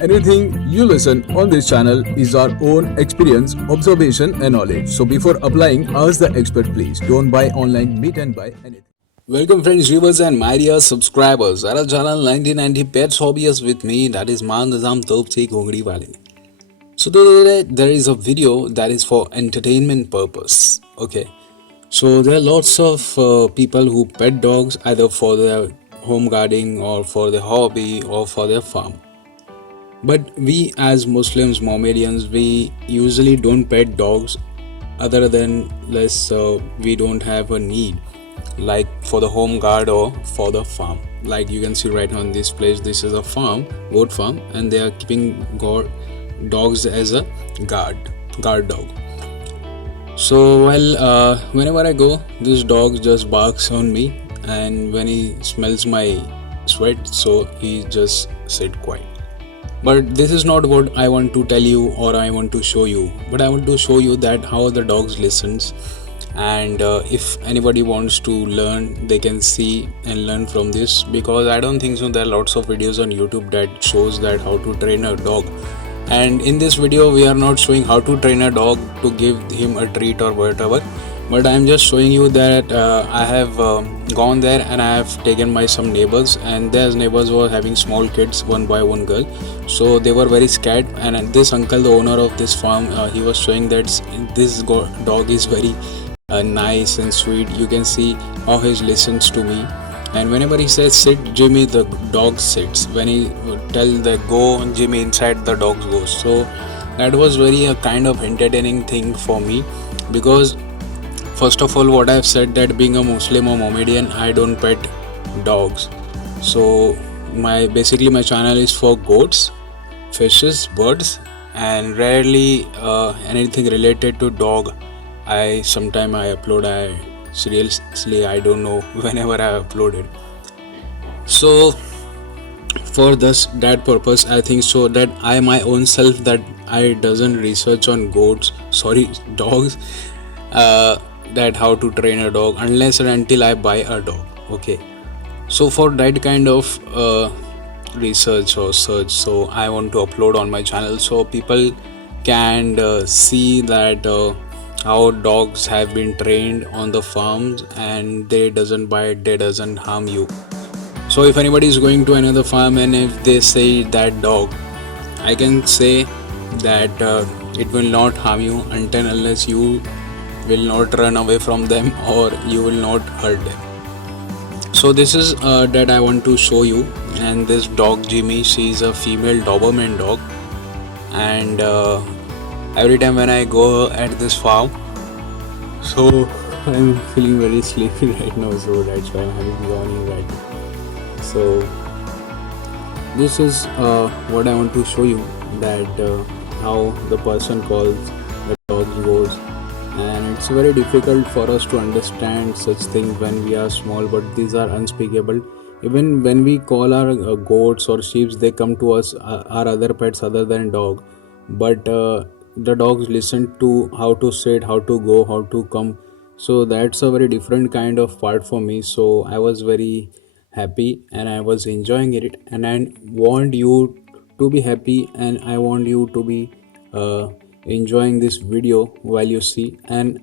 Anything you listen on this channel is our own experience, observation, and knowledge. So before applying, ask the expert please. Don't buy online, meet and buy anything. Welcome friends, viewers and my dear subscribers. Our channel 1990 Pets Hobbyist with me, that is Man Nizam Topsi Gongdi Wali. So today there is a video that is for entertainment purpose. Okay. So there are lots of people who pet dogs either for their home guarding or for their hobby or for their farm. But we as Muslims, Mohammedans, we usually don't pet dogs other than less we don't have a need, like for the home guard or for the farm. Like you can see right now in this place, this is a farm, goat farm, and they are keeping dogs as a guard dog. So whenever I go, this dog just barks on me, and when he smells my sweat, so he just sit quiet. But this is not what I want to tell you or I want to show you. But I want to show you that how the dogs listens, and if anybody wants to learn, they can see and learn from this, because I don't think so there are lots of videos on YouTube that shows that how to train a dog. And in this video we are not showing how to train a dog to give him a treat or whatever, but I am just showing you that I have gone there and I have taken my some neighbors, and their neighbors were having small kids, one boy one girl, so they were very scared. And this uncle, the owner of this farm, he was showing that this dog is very nice and sweet. You can see how he listens to me, and whenever he says sit Jimmy, the dog sits. When he tell the go Jimmy inside, the dog goes. So that was very a kind of entertaining thing for me, because first of all, what I've said, that being a Muslim or Mohammedan, I don't pet dogs. So my channel is for goats, fishes, birds, and rarely anything related to dog. I upload. Seriously, I don't know whenever I uploaded. So for that purpose, I think so that I my own self that I doesn't research on dogs, that how to train a dog unless and until I buy a dog. Okay, so for that kind of research or search, so I want to upload on my channel so people can see that how dogs have been trained on the farms, and they doesn't bite, they doesn't harm you. So if anybody is going to another farm and if they say that dog, I can say that it will not harm you until unless you will not run away from them or you will not hurt them. So this is that I want to show you. And this dog Jimmy, she is a female Doberman dog, and every time when I go at this farm, so I'm feeling very sleepy right now, so that's why I'm having yawning right now. So this is what I want to show you, that how the person calls the dog goes. And it's very difficult for us to understand such things when we are small, but these are unspeakable. Even when we call our goats or sheep, they come to us, our other pets other than dog. But the dogs listen to how to sit, how to go, how to come. So that's a very different kind of part for me. So I was very happy and I was enjoying it, and I want you to be happy, and I want you to be enjoying this video while you see. And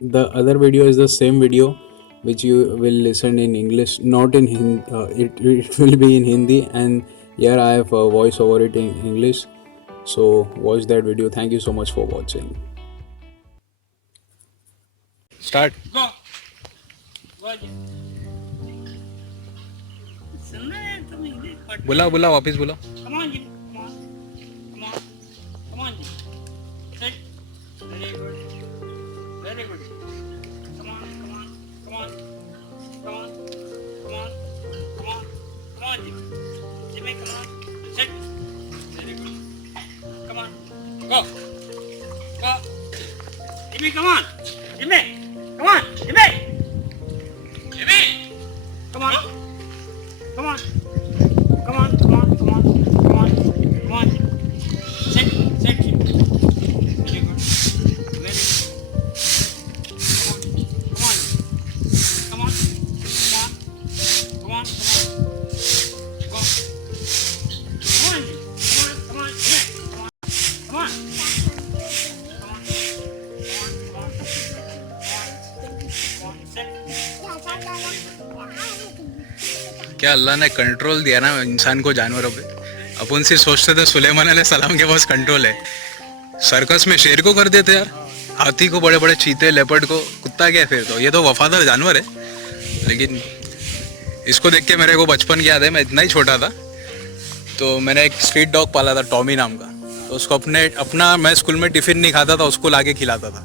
the other video is the same video which you will listen in English, not in Hindi. It will be in Hindi, and here I have a voice over it in English. So watch that video. Thank you so much for watching. Start. Go. सुनना है तुम English पढ़. बुला वापस बुला. Come on, Jimmy. Come on, Jimmy. Sit. Very good. Come on, Jimmy. Come on. Sit. Very good. Come on. Go. Jimmy, come on. Jimmy. Come on. Sit. Very good. Come on. Go. Come on. क्या अल्लाह ने control दिया ना इंसान को जानवरों पे। अपन से सोचते थे सुलेमान अलैहिस्सलाम के पास कंट्रोल है, सर्कस में शेर को कर देते यार, हाथी को, बड़े बड़े चीते, लेपर्ड को, कुत्ता क्या फिर तो ये तो वफादार जानवर है। लेकिन इसको देख के मेरे को बचपन की याद है, मैं इतना ही छोटा था तो मैंने एक स्ट्रीट डॉग पाला था टॉमी नाम का, तो उसको अपना मैं स्कूल में टिफिन नहीं खाता था, उसको लाके खिलाता था,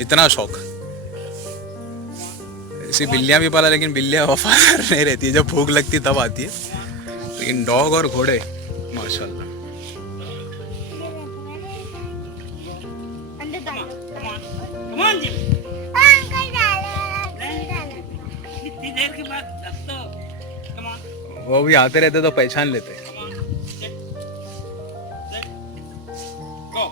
इतना शौक। ऐसी बिल्लियाँ भी पाला, लेकिन बिल्लियाँ वफादार नहीं रहती है, जब भूख लगती तब आती है। लेकिन डॉग और घोड़े माशाल्लाह। Come on, Jim. इतनी देर के बाद दस तो come on, वो भी आते रहते तो पहचान लेते। come on. Sit. Sit. Go.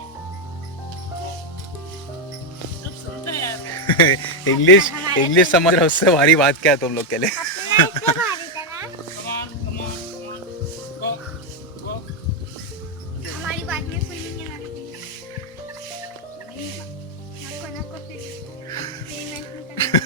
सब सुनते हैं यार. इंग्लिश समझ रहे, उससे भारी बात क्या है तुम लोग के लिए। Come on, come on, come on. Go. Go. हमारी बात में सुनेंगे ना नको फिर एक्सपेरिमेंट में करेंगे।